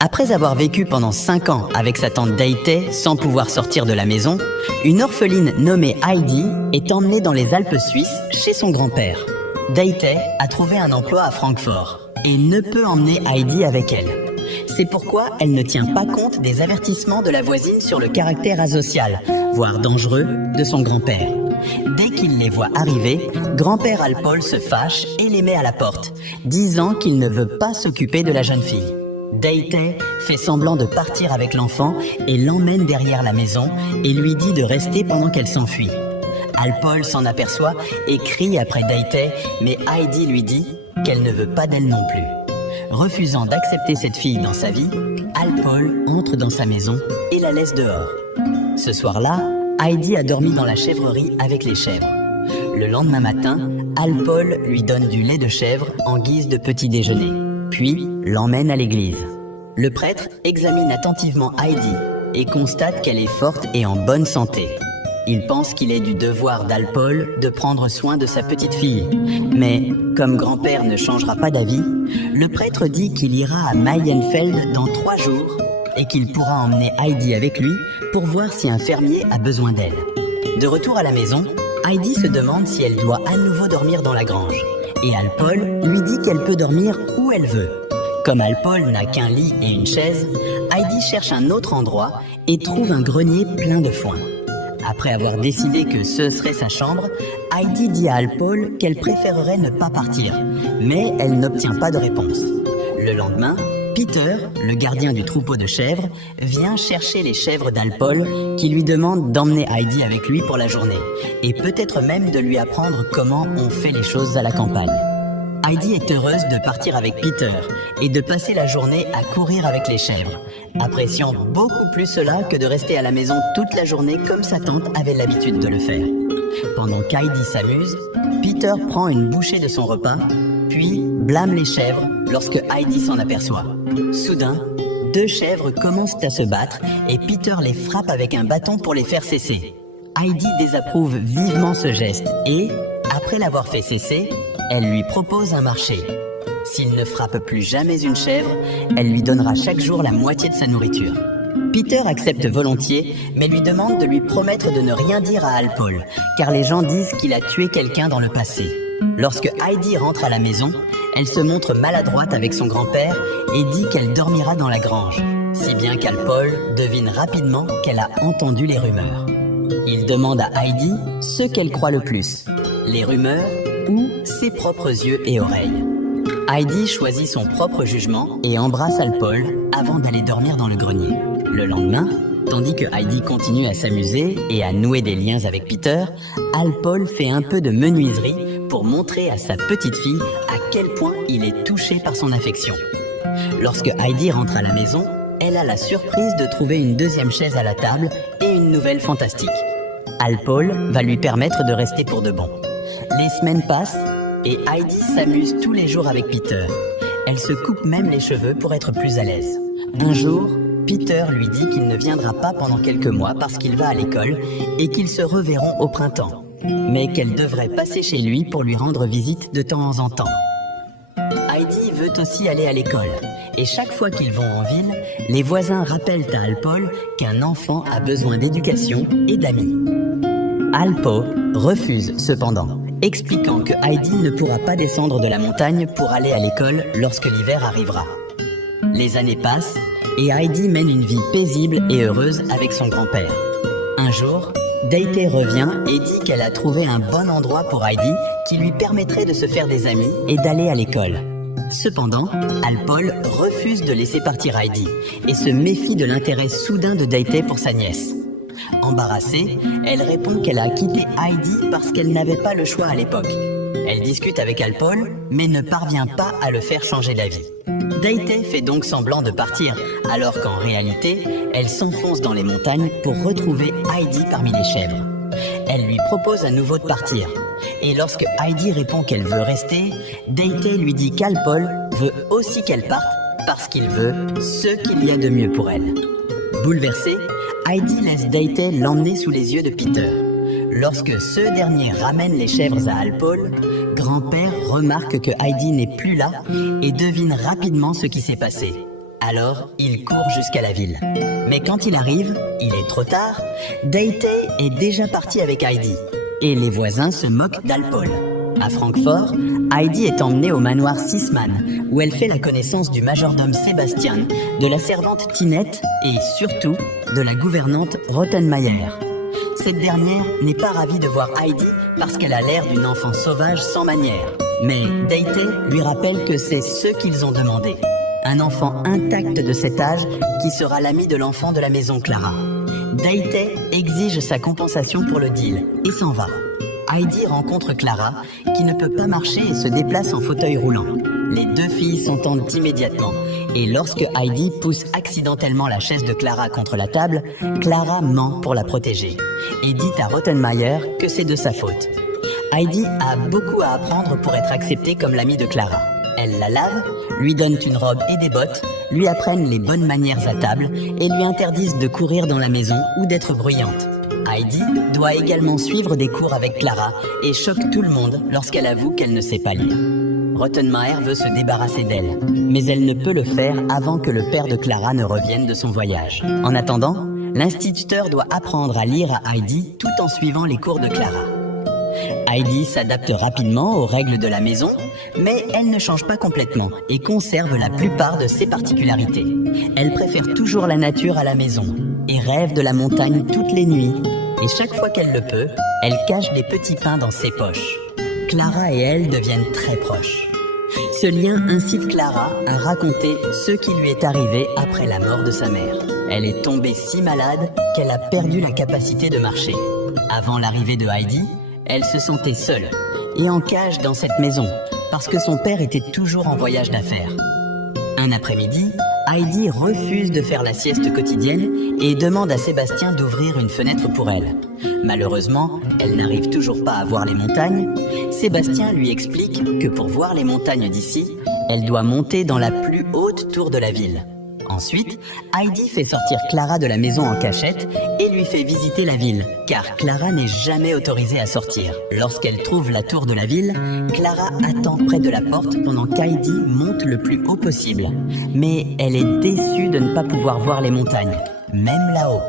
Après avoir vécu pendant 5 ans avec sa tante Daythe sans pouvoir sortir de la maison, une orpheline nommée Heidi est emmenée dans les Alpes suisses chez son grand-père. Daythe a trouvé un emploi à Francfort et ne peut emmener Heidi avec elle. C'est pourquoi elle ne tient pas compte des avertissements de la voisine sur le caractère asocial, voire dangereux, de son grand-père. Dès qu'il les voit arriver, grand-père Alpol se fâche et les met à la porte, disant qu'il ne veut pas s'occuper de la jeune fille. Daythe fait semblant de partir avec l'enfant et l'emmène derrière la maison et lui dit de rester pendant qu'elle s'enfuit. Alpol s'en aperçoit et crie après Daythe, mais Heidi lui dit qu'elle ne veut pas d'elle non plus. Refusant d'accepter cette fille dans sa vie, Alpol entre dans sa maison et la laisse dehors. Ce soir-là, Heidi a dormi dans la chèvrerie avec les chèvres. Le lendemain matin, Alpol lui donne du lait de chèvre en guise de petit déjeuner, puis l'emmène à l'église. Le prêtre examine attentivement Heidi et constate qu'elle est forte et en bonne santé. Il pense qu'il est du devoir d'Alpol de prendre soin de sa petite fille. Mais comme grand-père ne changera pas d'avis, le prêtre dit qu'il ira à Mayenfeld dans 3 jours et qu'il pourra emmener Heidi avec lui pour voir si un fermier a besoin d'elle. De retour à la maison, Heidi se demande si elle doit à nouveau dormir dans la grange. Et Alpol lui dit qu'elle peut dormir où elle veut. Comme Alpol n'a qu'un lit et une chaise, Heidi cherche un autre endroit et trouve un grenier plein de foin. Après avoir décidé que ce serait sa chambre, Heidi dit à Alpol qu'elle préférerait ne pas partir, mais elle n'obtient pas de réponse. Le lendemain, Peter, le gardien du troupeau de chèvres, vient chercher les chèvres d'Alpol qui lui demande d'emmener Heidi avec lui pour la journée et peut-être même de lui apprendre comment on fait les choses à la campagne. Heidi est heureuse de partir avec Peter et de passer la journée à courir avec les chèvres, appréciant beaucoup plus cela que de rester à la maison toute la journée comme sa tante avait l'habitude de le faire. Pendant qu'Heidi s'amuse, Peter prend une bouchée de son repas, puis blâme les chèvres lorsque Heidi s'en aperçoit. Soudain, 2 chèvres commencent à se battre et Peter les frappe avec un bâton pour les faire cesser. Heidi désapprouve vivement ce geste et, après l'avoir fait cesser, elle lui propose un marché. S'il ne frappe plus jamais une chèvre, elle lui donnera chaque jour la moitié de sa nourriture. Peter accepte volontiers, mais lui demande de lui promettre de ne rien dire à Alpol, car les gens disent qu'il a tué quelqu'un dans le passé. Lorsque Heidi rentre à la maison, elle se montre maladroite avec son grand-père et dit qu'elle dormira dans la grange, si bien qu'Alpol devine rapidement qu'elle a entendu les rumeurs. Il demande à Heidi ce qu'elle croit le plus, les rumeurs ou ses propres yeux et oreilles. Heidi choisit son propre jugement et embrasse Alpol avant d'aller dormir dans le grenier. Le lendemain, tandis que Heidi continue à s'amuser et à nouer des liens avec Peter, Alpol fait un peu de menuiserie pour montrer à sa petite fille à quel point il est touché par son affection. Lorsque Heidi rentre à la maison, elle a la surprise de trouver une 2e chaise à la table et une nouvelle fantastique. Alpol va lui permettre de rester pour de bon. Les semaines passent et Heidi s'amuse tous les jours avec Peter. Elle se coupe même les cheveux pour être plus à l'aise. Un jour, Peter lui dit qu'il ne viendra pas pendant quelques mois parce qu'il va à l'école et qu'ils se reverront au printemps, mais qu'elle devrait passer chez lui pour lui rendre visite de temps en temps. Heidi veut aussi aller à l'école et chaque fois qu'ils vont en ville, les voisins rappellent à Alpol qu'un enfant a besoin d'éducation et d'amis. Alpo refuse cependant, expliquant que Heidi ne pourra pas descendre de la montagne pour aller à l'école lorsque l'hiver arrivera. Les années passent et Heidi mène une vie paisible et heureuse avec son grand-père. Un jour, Daythe revient et dit qu'elle a trouvé un bon endroit pour Heidi qui lui permettrait de se faire des amis et d'aller à l'école. Cependant, Alpol refuse de laisser partir Heidi et se méfie de l'intérêt soudain de Daythe pour sa nièce. Embarrassée, elle répond qu'elle a quitté Heidi parce qu'elle n'avait pas le choix à l'époque. Elle discute avec Alpol, mais ne parvient pas à le faire changer d'avis. Daythe fait donc semblant de partir, alors qu'en réalité, elle s'enfonce dans les montagnes pour retrouver Heidi parmi les chèvres. Elle lui propose à nouveau de partir. Et lorsque Heidi répond qu'elle veut rester, Daythe lui dit qu'Alpol veut aussi qu'elle parte parce qu'il veut ce qu'il y a de mieux pour elle. Bouleversée, Heidi laisse Daythe l'emmener sous les yeux de Peter. Lorsque ce dernier ramène les chèvres à Alpol, grand-père remarque que Heidi n'est plus là et devine rapidement ce qui s'est passé. Alors, il court jusqu'à la ville. Mais quand il arrive, il est trop tard. Date est déjà parti avec Heidi. Et les voisins se moquent d'Alpol. À Francfort, Heidi est emmenée au manoir Sisman, où elle fait la connaissance du majordome Sébastien, de la servante Tinette et surtout de la gouvernante Rottenmeier. Cette dernière n'est pas ravie de voir Heidi parce qu'elle a l'air d'une enfant sauvage sans manières. Mais Date lui rappelle que c'est ce qu'ils ont demandé. Un enfant intact de cet âge qui sera l'ami de l'enfant de la maison Clara. Date exige sa compensation pour le deal et s'en va. Heidi rencontre Clara, qui ne peut pas marcher et se déplace en fauteuil roulant. Les deux filles s'entendent immédiatement, et lorsque Heidi pousse accidentellement la chaise de Clara contre la table, Clara ment pour la protéger, et dit à Rottenmeier que c'est de sa faute. Heidi a beaucoup à apprendre pour être acceptée comme l'amie de Clara. Elle la lave, lui donne une robe et des bottes, lui apprennent les bonnes manières à table et lui interdisent de courir dans la maison ou d'être bruyante. Heidi doit également suivre des cours avec Clara et choque tout le monde lorsqu'elle avoue qu'elle ne sait pas lire. Rottenmeier veut se débarrasser d'elle, mais elle ne peut le faire avant que le père de Clara ne revienne de son voyage. En attendant, l'instituteur doit apprendre à lire à Heidi tout en suivant les cours de Clara. Heidi s'adapte rapidement aux règles de la maison, mais elle ne change pas complètement et conserve la plupart de ses particularités. Elle préfère toujours la nature à la maison et rêve de la montagne toutes les nuits. Et chaque fois qu'elle le peut, elle cache des petits pains dans ses poches. Clara et elle deviennent très proches. Ce lien incite Clara à raconter ce qui lui est arrivé après la mort de sa mère. Elle est tombée si malade qu'elle a perdu la capacité de marcher. Avant l'arrivée de Heidi, elle se sentait seule et en cage dans cette maison parce que son père était toujours en voyage d'affaires. Un après-midi, Heidi refuse de faire la sieste quotidienne et demande à Sébastien d'ouvrir une fenêtre pour elle. Malheureusement, elle n'arrive toujours pas à voir les montagnes. Sébastien lui explique que pour voir les montagnes d'ici, elle doit monter dans la plus haute tour de la ville. Ensuite, Heidi fait sortir Clara de la maison en cachette et lui fait visiter la ville, car Clara n'est jamais autorisée à sortir. Lorsqu'elle trouve la tour de la ville, Clara attend près de la porte pendant qu'Heidi monte le plus haut possible. Mais elle est déçue de ne pas pouvoir voir les montagnes, même là-haut.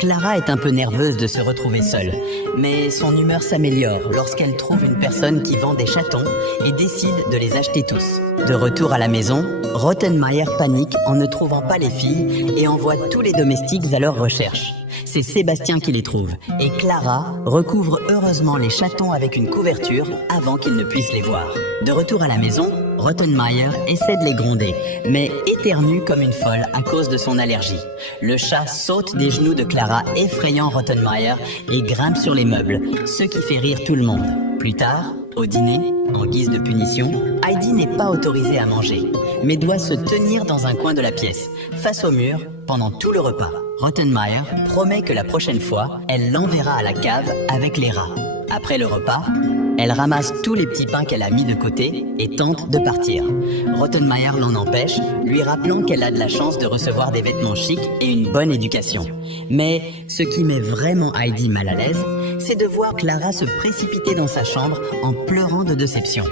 Clara est un peu nerveuse de se retrouver seule, mais son humeur s'améliore lorsqu'elle trouve une personne qui vend des chatons et décide de les acheter tous. De retour à la maison, Rottenmeier panique en ne trouvant pas les filles et envoie tous les domestiques à leur recherche. C'est Sébastien qui les trouve et Clara recouvre heureusement les chatons avec une couverture avant qu'ils ne puissent les voir. De retour à la maison, Rottenmeier essaie de les gronder, mais éternue comme une folle à cause de son allergie. Le chat saute des genoux de Clara, effrayant Rottenmeier, et grimpe sur les meubles, ce qui fait rire tout le monde. Plus tard, au dîner, en guise de punition, Heidi n'est pas autorisée à manger, mais doit se tenir dans un coin de la pièce, face au mur, pendant tout le repas. Rottenmeier promet que la prochaine fois, elle l'enverra à la cave avec les rats. Après le repas, elle ramasse tous les petits pains qu'elle a mis de côté et tente de partir. Rottenmeier l'en empêche, lui rappelant qu'elle a de la chance de recevoir des vêtements chics et une bonne éducation. Mais ce qui met vraiment Heidi mal à l'aise, c'est de voir Clara se précipiter dans sa chambre en pleurant de déception.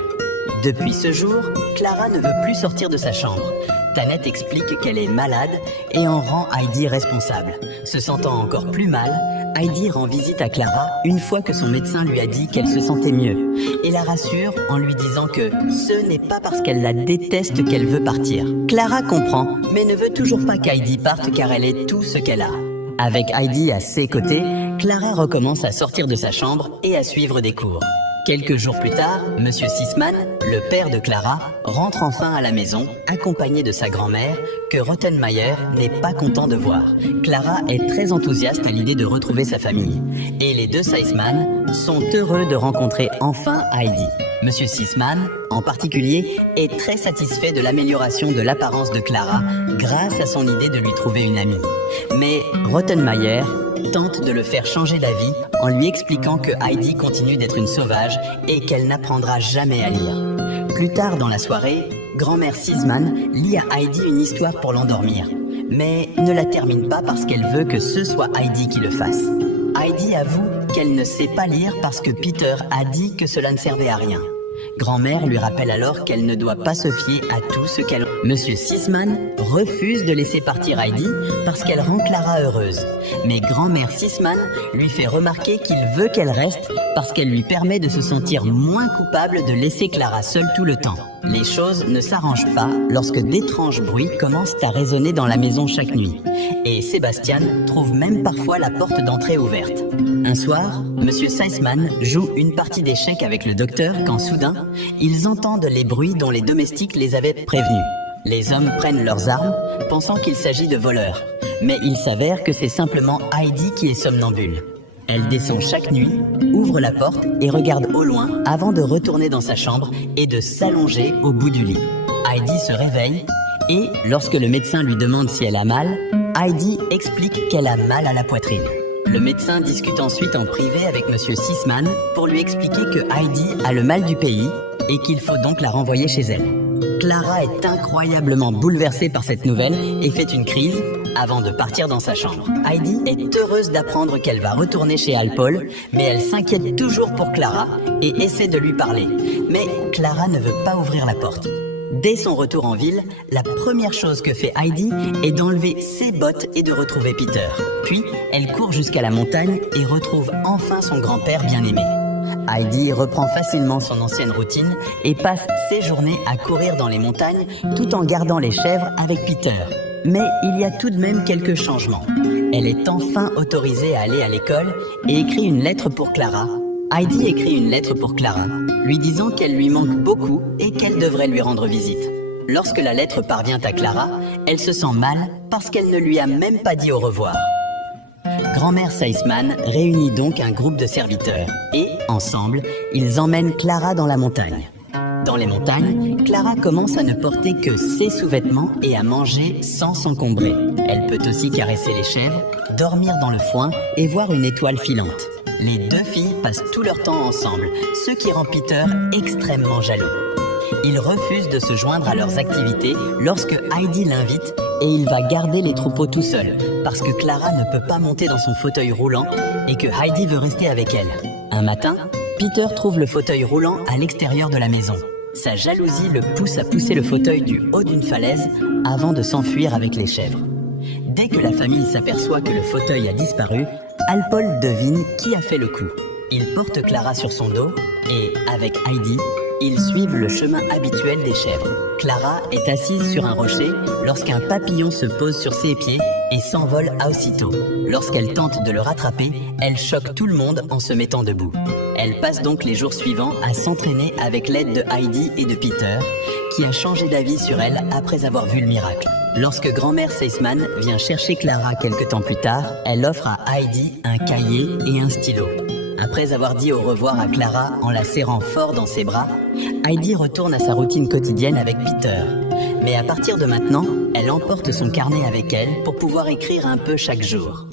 Depuis ce jour, Clara ne veut plus sortir de sa chambre. Tanette explique qu'elle est malade et en rend Heidi responsable. Se sentant encore plus mal, Heidi rend visite à Clara une fois que son médecin lui a dit qu'elle se sentait mieux et la rassure en lui disant que ce n'est pas parce qu'elle la déteste qu'elle veut partir. Clara comprend, mais ne veut toujours pas qu'Heidi parte car elle est tout ce qu'elle a. Avec Heidi à ses côtés, Clara recommence à sortir de sa chambre et à suivre des cours. Quelques jours plus tard, Monsieur Sisman, le père de Clara, rentre enfin à la maison, accompagné de sa grand-mère, que Rottenmeier n'est pas content de voir. Clara est très enthousiaste à l'idée de retrouver sa famille, et les deux Sisman sont heureux de rencontrer enfin Heidi. Monsieur Sisman, en particulier, est très satisfait de l'amélioration de l'apparence de Clara grâce à son idée de lui trouver une amie. Mais Rottenmeier tente de le faire changer d'avis en lui expliquant que Heidi continue d'être une sauvage et qu'elle n'apprendra jamais à lire. Plus tard dans la soirée, grand-mère Sisman lit à Heidi une histoire pour l'endormir, mais ne la termine pas parce qu'elle veut que ce soit Heidi qui le fasse. Heidi avoue qu'elle ne sait pas lire parce que Peter a dit que cela ne servait à rien. Grand-mère lui rappelle alors qu'elle ne doit pas se fier à tout ce qu'elle Monsieur Sisman refuse de laisser partir Heidi parce qu'elle rend Clara heureuse. Mais grand-mère Sisman lui fait remarquer qu'il veut qu'elle reste parce qu'elle lui permet de se sentir moins coupable de laisser Clara seule tout le temps. Les choses ne s'arrangent pas lorsque d'étranges bruits commencent à résonner dans la maison chaque nuit. Et Sébastien trouve même parfois la porte d'entrée ouverte. Un soir, Monsieur Sisman joue une partie d'échecs avec le docteur quand soudain, ils entendent les bruits dont les domestiques les avaient prévenus. Les hommes prennent leurs armes, pensant qu'il s'agit de voleurs. Mais il s'avère que c'est simplement Heidi qui est somnambule. Elle descend chaque nuit, ouvre la porte et regarde au loin avant de retourner dans sa chambre et de s'allonger au bout du lit. Heidi se réveille et, lorsque le médecin lui demande si elle a mal, Heidi explique qu'elle a mal à la poitrine. Le médecin discute ensuite en privé avec Monsieur Sisman pour lui expliquer que Heidi a le mal du pays et qu'il faut donc la renvoyer chez elle. Clara est incroyablement bouleversée par cette nouvelle et fait une crise avant de partir dans sa chambre. Heidi est heureuse d'apprendre qu'elle va retourner chez Alpol, mais elle s'inquiète toujours pour Clara et essaie de lui parler. Mais Clara ne veut pas ouvrir la porte. Dès son retour en ville, la première chose que fait Heidi est d'enlever ses bottes et de retrouver Peter. Puis, elle court jusqu'à la montagne et retrouve enfin son grand-père bien-aimé. Heidi reprend facilement son ancienne routine et passe ses journées à courir dans les montagnes tout en gardant les chèvres avec Peter. Mais il y a tout de même quelques changements. Elle est enfin autorisée à aller à l'école et écrit une lettre pour Clara. Heidi écrit une lettre pour Clara, lui disant qu'elle lui manque beaucoup et qu'elle devrait lui rendre visite. Lorsque la lettre parvient à Clara, elle se sent mal parce qu'elle ne lui a même pas dit au revoir. Grand-mère Sisman réunit donc un groupe de serviteurs et, ensemble, ils emmènent Clara dans la montagne. Dans les montagnes, Clara commence à ne porter que ses sous-vêtements et à manger sans s'encombrer. Elle peut aussi caresser les chèvres, dormir dans le foin et voir une étoile filante. Les deux filles passent tout leur temps ensemble, ce qui rend Peter extrêmement jaloux. Il refuse de se joindre à leurs activités lorsque Heidi l'invite et il va garder les troupeaux tout seul parce que Clara ne peut pas monter dans son fauteuil roulant et que Heidi veut rester avec elle. Un matin, Peter trouve le fauteuil roulant à l'extérieur de la maison. Sa jalousie le pousse à pousser le fauteuil du haut d'une falaise avant de s'enfuir avec les chèvres. Dès que la famille s'aperçoit que le fauteuil a disparu, Alpol devine qui a fait le coup. Il porte Clara sur son dos et, avec Heidi, ils suivent le chemin habituel des chèvres. Clara est assise sur un rocher lorsqu'un papillon se pose sur ses pieds et s'envole aussitôt. Lorsqu'elle tente de le rattraper, elle choque tout le monde en se mettant debout. Elle passe donc les jours suivants à s'entraîner avec l'aide de Heidi et de Peter, qui a changé d'avis sur elle après avoir vu le miracle. Lorsque grand-mère Sisman vient chercher Clara quelque temps plus tard, elle offre à Heidi un cahier et un stylo. Après avoir dit au revoir à Clara en la serrant fort dans ses bras, Heidi retourne à sa routine quotidienne avec Peter. Mais à partir de maintenant, elle emporte son carnet avec elle pour pouvoir écrire un peu chaque jour.